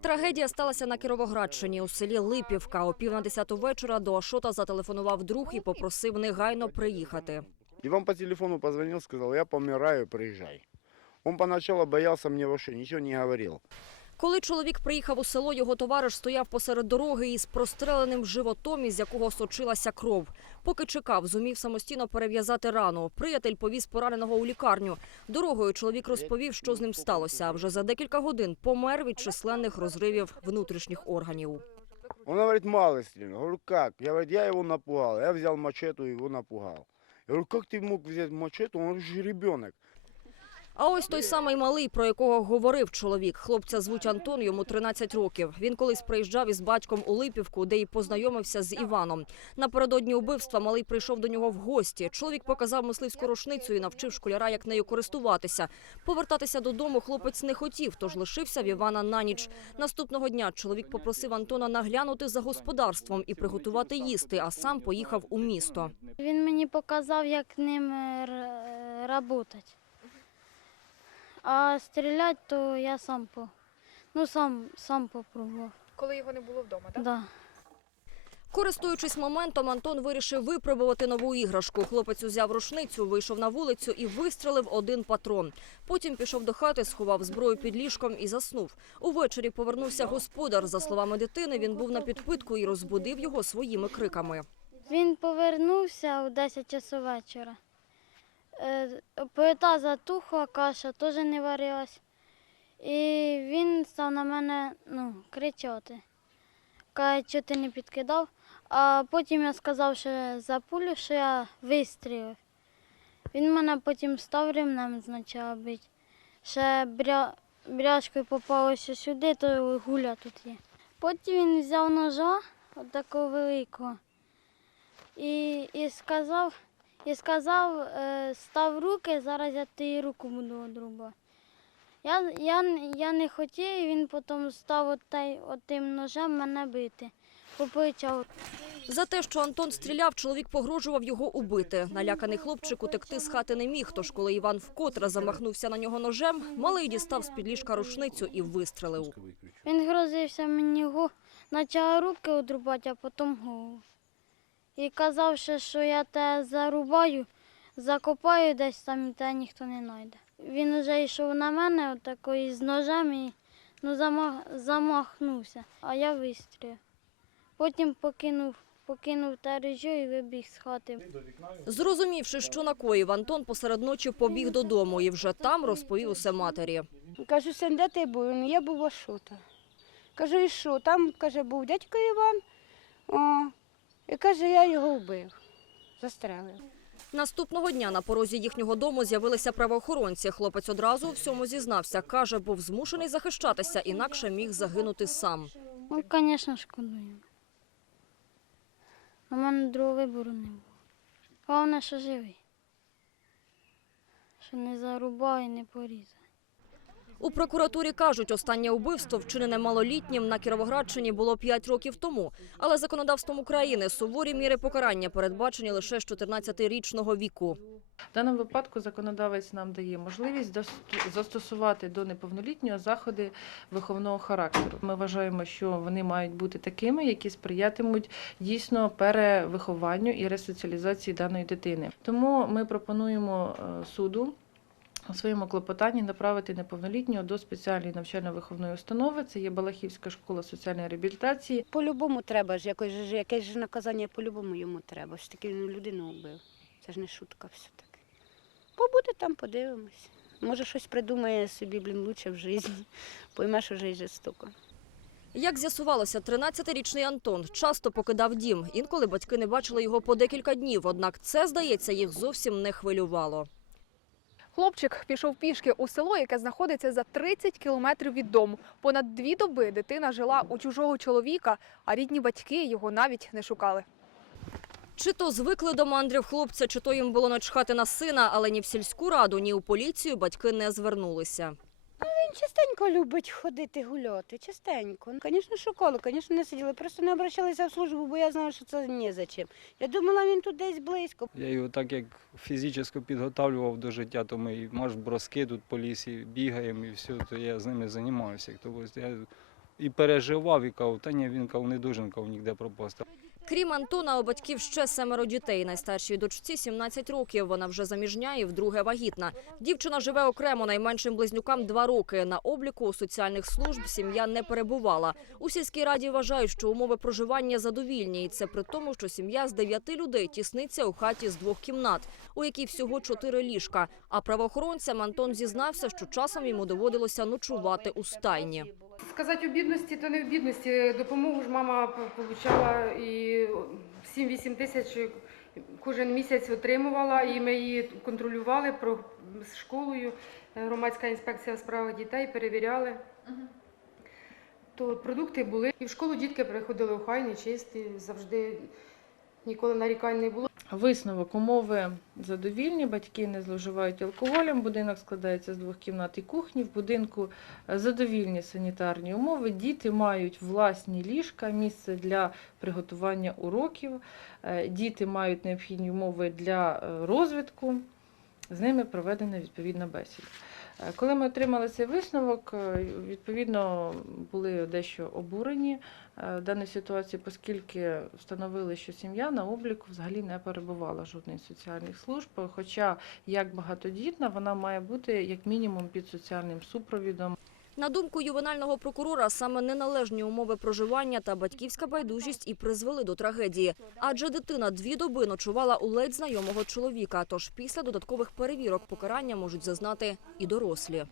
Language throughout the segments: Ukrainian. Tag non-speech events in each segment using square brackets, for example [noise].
Трагедія сталася на Кіровоградщині у селі Липівка. О пів на десяту вечора до Ашота зателефонував друг і попросив негайно приїхати. І вам по телефону позвонив, сказав, я помираю, приїжджай. Он поначалу боявся мені вообще, нічого не говорил. Коли чоловік приїхав у село, його товариш стояв посеред дороги із простреленим животом, із якого сочилася кров. Поки чекав, зумів самостійно перев'язати рану. Приятель повіз пораненого у лікарню. Дорогою чоловік розповів, що з ним сталося. Вже за декілька годин помер від численних розривів внутрішніх органів. Он говорит, мало стрельнул. Говорю, как? Я, говорит, я его напугал. Я взял мачету и его напугал. Я говорю, как ты мог взять мачету? Он же ребенок. А ось той самий малий, про якого говорив чоловік. Хлопця звуть Антон, йому 13 років. Він колись приїжджав із батьком у Липівку, де й познайомився з Іваном. Напередодні убивства малий прийшов до нього в гості. Чоловік показав мисливську рушницю і навчив школяра, як нею користуватися. Повертатися додому хлопець не хотів, тож лишився в Івана на ніч. Наступного дня чоловік попросив Антона наглянути за господарством і приготувати їсти, а сам поїхав у місто. Він мені показав, як ним працювати. А стріляти, то я сам по. Ну, сам, сам попробував. Коли його не було вдома, так? Да. Користуючись моментом, Антон вирішив випробувати нову іграшку. Хлопець узяв рушницю, вийшов на вулицю і вистрелив один патрон. Потім пішов до хати, сховав зброю під ліжком і заснув. Увечері повернувся господар. За словами дитини, він був на підпитку і розбудив його своїми криками. Він повернувся о 10 часу вечора. Е, Плита затухла, каша теж не варилась. І він став на мене ну, кричати. Каже, що ти не підкидав. А потім я сказав, що за пулю, що я вистрілив. Він мене потім став ремнем спочатку бити. Ще бря... бряшкою попалося сюди, то гуля тут є. Потім він взяв ножа, такого великого, і, і сказав, і сказав, е, став руки, зараз я тобі руку буду одрубати. Я, я, я не хотів, і він потім став отай, отим ножем мене бити. Попичав. За те, що Антон стріляв, чоловік погрожував його убити. Наляканий хлопчик утекти з хати не міг, тож коли Іван вкотре замахнувся на нього ножем, малий дістав з-під ліжка рушницю і вистрелив. Він грозився мені почав руки одрубати, а потім голову. І казав, ще, що я тебе зарубаю, закопаю десь там і тебе ніхто не знайде. Він вже йшов на мене отакої з ножем і ну, замах, замахнувся, а я вистрілив. Потім покинув, покинув те режу і вибіг з хати. Зрозумівши, що накоїв, Антон посеред ночі побіг додому і вже там розповів усе матері. Кажу, син, де ти був? Я був у Ашота. Кажу, і що? Там, каже, був дядько Іван. О, і каже, я його вбив, застрелив. Наступного дня на порозі їхнього дому з'явилися правоохоронці. Хлопець одразу у всьому зізнався. Каже, був змушений захищатися, інакше міг загинути сам. Ну, звісно, шкодую. У мене другого вибору не було. Головне, що живий. Що не зарубав і не порізав. У прокуратурі кажуть, останнє убивство, вчинене малолітнім на Кіровоградщині, було 5 років тому. Але законодавством України суворі міри покарання передбачені лише з 14-річного віку. В даному випадку законодавець нам дає можливість застосувати до неповнолітнього заходи виховного характеру. Ми вважаємо, що вони мають бути такими, які сприятимуть дійсно перевихованню і ресоціалізації даної дитини. Тому ми пропонуємо е, суду. У своєму клопотанні направити неповнолітнього до спеціальної навчально-виховної установи. Це є Балахівська школа соціальної реабілітації. По-любому треба ж, якось, же- якесь ж наказання по-любому йому треба. Ж таки він людину вбив. Це ж не шутка все-таки. Побуде там, подивимось. Може, щось придумає собі, блін, лучше в житті. [laughs] Пойме, що життя жорстоко. Як з'ясувалося, 13-річний Антон часто покидав дім. Інколи батьки не бачили його по декілька днів. Однак це, здається, їх зовсім не хвилювало. Хлопчик пішов пішки у село, яке знаходиться за 30 кілометрів від дому. Понад дві доби дитина жила у чужого чоловіка, а рідні батьки його навіть не шукали. Чи то звикли до мандрів хлопця, чи то їм було начхати на сина, але ні в сільську раду, ні у поліцію батьки не звернулися. Він частенько любить ходити гуляти, частенько. Ну, Звісно, шукали, звісно, не сиділи. Просто не обращалися в службу, бо я знала, що це не за чим. Я думала, він тут десь близько. Я його так як фізично підготовлював до життя, то ми і марш броски тут по лісі бігаємо і все, то я з ними займаюся. Я і переживав, і казав, та ні, він казав, не должен казав, ніде пропасти. Крім Антона, у батьків ще семеро дітей. Найстаршій дочці 17 років. Вона вже заміжня і вдруге вагітна. Дівчина живе окремо, найменшим близнюкам два роки. На обліку у соціальних служб сім'я не перебувала. У сільській раді вважають, що умови проживання задовільні. І це при тому, що сім'я з дев'яти людей тісниться у хаті з двох кімнат, у якій всього чотири ліжка. А правоохоронцям Антон зізнався, що часом йому доводилося ночувати у стайні. Сказати у бідності, то не в бідності. Допомогу ж мама отримала і 7-8 тисяч кожен місяць отримувала, і ми її контролювали з школою. Громадська інспекція в справах дітей перевіряли. То продукти були. І в школу дітки приходили охайні, чисті, завжди ніколи нарікань не було. Висновок умови задовільні, батьки не зловживають алкоголем, будинок складається з двох кімнат і кухні. В будинку е, задовільні санітарні умови. Діти мають власні ліжка, місце для приготування уроків. Е, Діти мають необхідні умови для е, розвитку. З ними проведена відповідна бесіда. Коли ми отримали цей висновок, відповідно були дещо обурені е, даної ситуації, оскільки встановили, що сім'я на обліку взагалі не перебувала жодних соціальних служб. Хоча як багатодітна, вона має бути як мінімум під соціальним супровідом. На думку ювенального прокурора, саме неналежні умови проживання та батьківська байдужість і призвели до трагедії. Адже дитина дві доби ночувала у ледь знайомого чоловіка. Тож після додаткових перевірок покарання можуть зазнати і дорослі.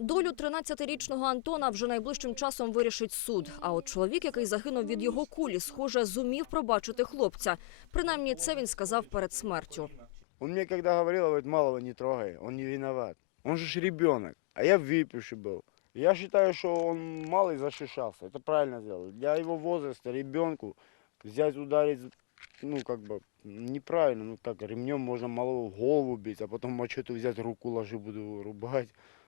Долю 13-річного Антона вже найближчим часом вирішить суд. А от чоловік, який загинув від його кулі, схоже, зумів пробачити хлопця. Принаймні, це він сказав перед смертю. Он мне когда говорил, говорит, малого не трогай, он не виноват. Он же ж ребенок, а я выпивший был. Я считаю, что он малый зашишался, это правильно сделал. Для его возраста ребенку взять, ударить, ну, как бы, неправильно, ну, как ремнем можно малого в голову бить, а потом мачете взять, руку ложи, буду его рубать.